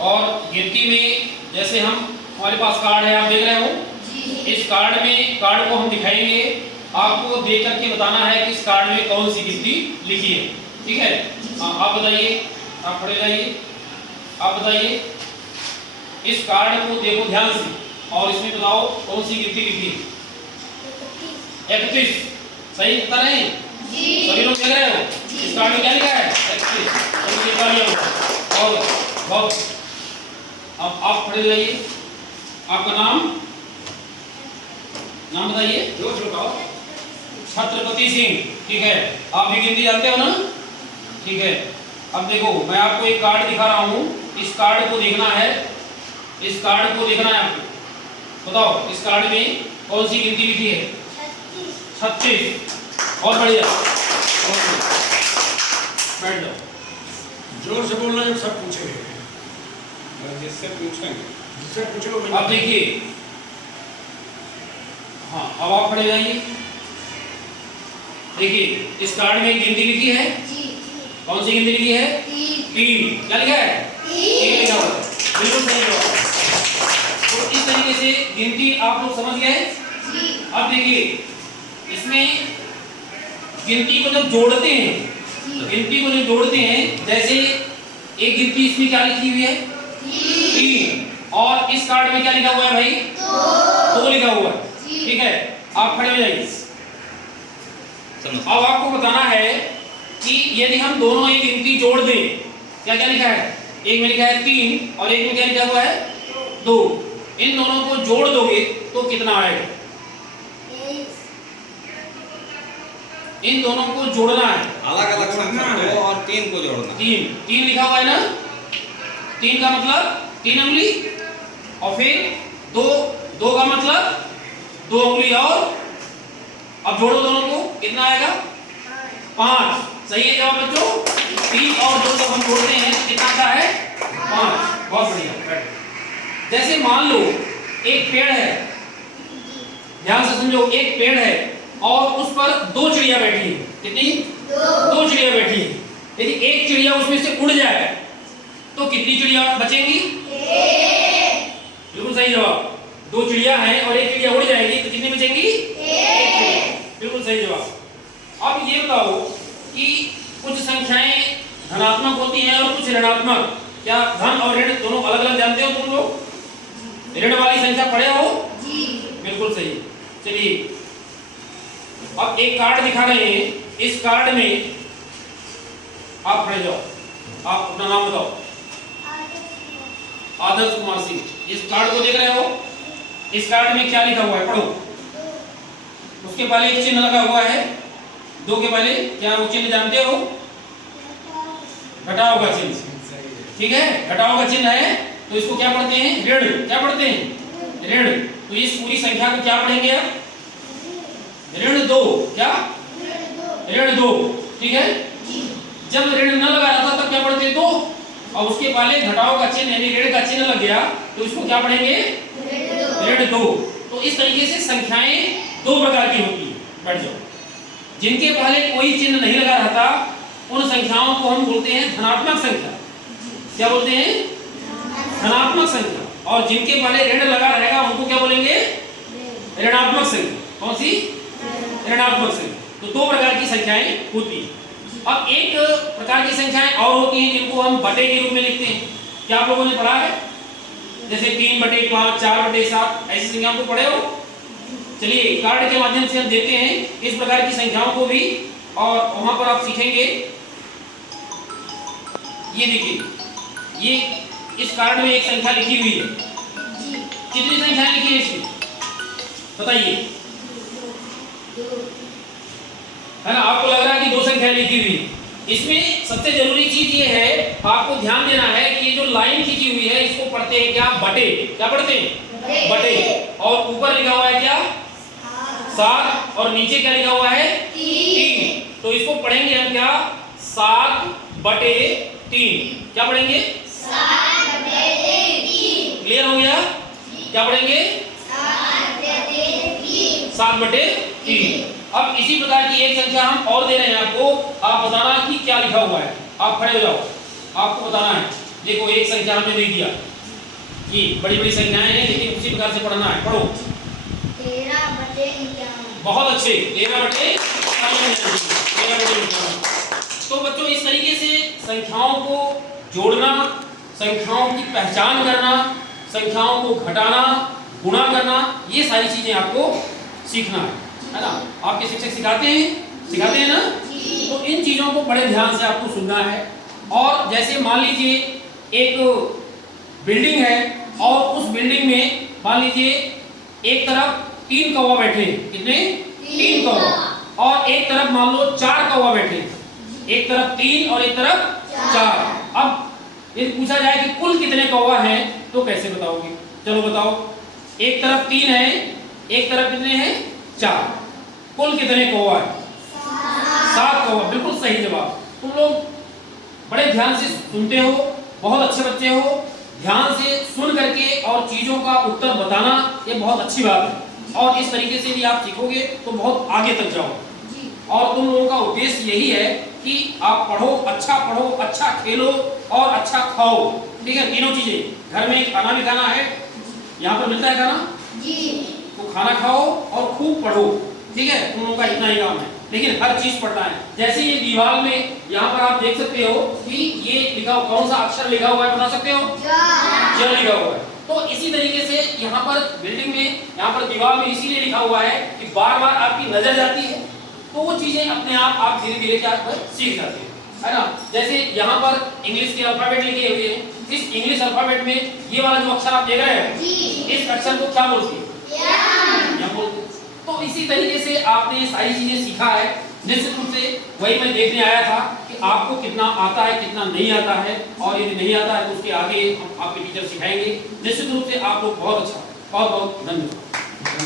और गिनती में जैसे हमारे पास कार्ड है, आप देख रहे हो, इस कार्ड को हम दिखाएंगे, आपको देख करके बताना है कि इस कार्ड में कौन सी गिनती लिखी है। ठीक है, आप बताइए, आप खड़े रहिए, आप बताइए, इस कार्ड को देखो ध्यान से और इसमें बताओ कौन सी गिनती लिखी है। 31 सही उत्तर है। सभी लोग देख रहे हो इस कार्ड में क्या लिखा है? 31। और बहुत, अब आप खड़े रहिए, आपका नाम बताइए। जोश बताओ। छत्रपति सिंह। ठीक है, आप भी गिनती जानते हो ना? ठीक है, अब देखो मैं आपको एक कार्ड दिखा रहा हूँ, इस कार्ड को देखना है, इस कार्ड को देखना है आपको। बताओ इस कार्ड में कौन सी गिनती लिखी है? 36। और बढ़िया, बैठ जाओ। जोर से बोलना जब सब पूछेंगे, जिससे पूछेंगे, जिससे पूछो। अब देखिए, हाँ अब आप खड़े जाइए। देखिए इस कार्ड में गिनती लिखी है, कौन सी गिनती लिखी है? 3। क्या लिखा है? 3 लिखा हुआ है, बिल्कुल सही जवाब। तो इस तरीके से गिनती आप लोग समझ गए। अब देखिए इसमें गिनती को जब जोड़ते हैं, जैसे एक गिनती इसमें क्या लिखी हुई है? 3। और इस कार्ड में क्या लिखा हुआ है भाई? 2 लिखा हुआ है। ठीक है, आप खड़े हो जाइए। अब आपको बताना है कि यदि हम दोनों एक गिनती जोड़ दें, क्या क्या लिखा है? एक में लिखा है 3 और एक में क्या लिखा हुआ है? 2। इन दोनों को जोड़ दोगे तो कितना आएगा? इन दोनों को जोड़ना है, अलग अलग संख्या 2 और 3 को जोड़ना। 3 लिखा हुआ है ना? 3 का मतलब 3 उंगली, और फिर 2 का मतलब 2 उंगली, और अब जोड़ो दोनों को, कितना आएगा? 5। सही है जवाब बच्चों। 3 और 2 जब हम जोड़ते हैं कितना आता है? 5। बहुत बढ़िया। जैसे मान लो एक पेड़ है, ध्यान से समझो, एक पेड़ है और उस पर 2 चिड़िया बैठी है। कितनी? 2 चिड़िया बैठी है। यदि एक चिड़िया उसमें से उड़ जाए तो कितनी चिड़िया बचेंगी? बिल्कुल सही जवाब। 2 चिड़िया हैं और एक चिड़िया उड़ जाएगी तो कितनी बचेंगी? 1 चिड़िया। बिल्कुल सही जवाब। अब ये बताओ कि कुछ संख्याएं धनात्मक होती हैं और कुछ ऋणात्मक। क्या धन और ऋण दोनों अलग अलग जानते हो तुम लोग? ऋण वाली संख्या पढ़े हो? बिल्कुल सही। चलिए अब एक कार्ड दिखा रहे हैं, इस कार्ड में आप खड़े जाओ, आप अपना नाम बताओ। आदर्श कुमार सिंह। इस कार्ड को देख रहे हो, इस कार्ड में क्या लिखा हुआ है? पढ़ो। उसके पहले एक चिन्ह लगा हुआ है, 2 के पहले क्या वो चिन्ह जानते हो? घटाव का चिन्ह। ठीक है, घटाव का चिन्ह है तो इसको क्या पढ़ते हैं? ऋण। क्या पढ़ते हैं? ऋण। तो इस पूरी संख्या को क्या पढ़ेंगे आप? ऋण 2। क्या? ऋण 2। ठीक है, जब ऋण न लगा रहा था तब क्या पढ़ते? 2, और उसके पहले घटाव का चिन्ह यानी ऋण का चिन्ह लग गया तो इसको क्या पढ़ेंगे? ऋण 2। तो इस तरीके से संख्याएं 2 प्रकार की होती है। बैठ जाओ। जिनके पहले कोई चिन्ह नहीं लगा रहता उन संख्याओं को हम बोलते हैं धनात्मक संख्या। क्या बोलते हैं? धनात्मक संख्या। और जिनके पहले ऋण लगा रहेगा उनको क्या बोलेंगे? ऋणात्मक संख्या। कौन सी? ऋणात्मक संख्या। तो 2 प्रकार की संख्याएं होती हैं। अब एक प्रकार की संख्याएं और होती हैं जिनको हम बटे के रूप में लिखते हैं। क्या आप लोगों ने पढ़ा है? जैसे 3/5, 4/7 ऐसी संख्याओं को पढ़े हो? चलिए कार्ड के माध्यम से हम देते हैं इस प्रकार की संख्याओं को भी, और वहां पर आप सीखेंगे। ये देखिए, ये इस कार्ड में एक संख्या लिखी हुई है। कितनी संख्याएं लिखी है इसमें बताइए? है ना, आपको लग रहा है कि 2 संख्याएं लिखी हुई है। इसमें सबसे जरूरी चीज ये है, आपको ध्यान देना है कि ये जो लाइन खींची हुई है इसको पढ़ते हैं क्या? बटे। क्या पढ़ते हैं? बटे। और ऊपर लिखा हुआ है क्या? 7, और नीचे क्या लिखा हुआ है? 3। तो इसको पढ़ेंगे हम क्या? 7/3। क्या पढ़ेंगे? 7/3। क्लियर हो गया? क्या पढ़ेंगे? 7/3। अब इसी प्रकार की एक संख्या हम और दे रहे हैं आपको, आप बताना कि क्या लिखा हुआ है। आप खड़े हो जाओ, आपको बताना है। देखो एक संख्या हमने दे दिया, ये बड़ी बड़ी संख्याएं हैं लेकिन उसी प्रकार से पढ़ना है। पढ़ो 13/51। बहुत अच्छे, 13/51। तो बच्चों इस तरीके से संख्याओं को जोड़ना, संख्याओं की पहचान करना, संख्याओं को घटाना, गुणा करना, ये सारी चीजें आपको सीखना है ना। आपके शिक्षक सिखाते हैं ना। तो इन चीजों को बड़े ध्यान से आपको सुनना है। और जैसे मान लीजिए एक बिल्डिंग है और उस बिल्डिंग में मान लीजिए एक तरफ 3 कौवा बैठे हैं। कितने? 3 कौवा। और एक तरफ मान लो 4 कौवा बैठे हैं। एक तरफ 3 और एक तरफ 4। अब यदि पूछा जाए कि कुल कितने कौवा हैं तो कैसे बताओगे? चलो बताओ। एक तरफ 3 है, एक तरफ कितने हैं? 4। कुल कितने कौवा है? 7 कौवा। बिल्कुल सही जवाब। तुम लोग बड़े ध्यान से सुनते हो, बहुत अच्छे बच्चे हो। ध्यान से सुन करके और चीजों का उत्तर बताना ये बहुत अच्छी बात है। और इस तरीके से भी आप सीखोगे तो बहुत आगे तक जाओ। और तुम लोगों का उद्देश्य यही है कि आप पढ़ो, अच्छा खेलो और अच्छा खाओ। ठीक है, तीनों चीजें। घर में खाना भी खाना है, यहाँ पर मिलता है खाना, तो खाना खाओ और खूब पढ़ो। ठीक है, तुम लोगों का इतना ही काम है, लेकिन हर चीज पढ़ना है। जैसे ये दीवार में यहाँ पर आप देख सकते हो कि ये लिखा हुआ, कौन सा अक्षर लिखा हुआ है बता सकते हो? ज लिखा हुआ है। तो इसी तरीके से यहाँ पर बिल्डिंग में, यहाँ पर दीवार में इसीलिए लिखा हुआ है कि बार बार आपकी नजर जाती है तो वो चीजें अपने आप धीरे धीरे क्या सीख जाते हैं, है ना। जैसे यहाँ पर इंग्लिश के अल्फाबेट लिखे हुए हैं, इस इंग्लिश अल्फाबेट में ये वाला जो अक्षर आप देख रहे हैं, इस अक्षर को क्या बोलते हैं? यम बोलते हैं। तो इसी तरीके से आपने सारी चीजें सीखा है। निश्चित रूप से वही मैं देखने आया था कि आपको कितना आता है, कितना नहीं आता है, और यदि नहीं आता है तो उसके आगे आपके टीचर सिखाएंगे। निश्चित रूप से आप लोग बहुत अच्छा, बहुत बहुत धन्यवाद।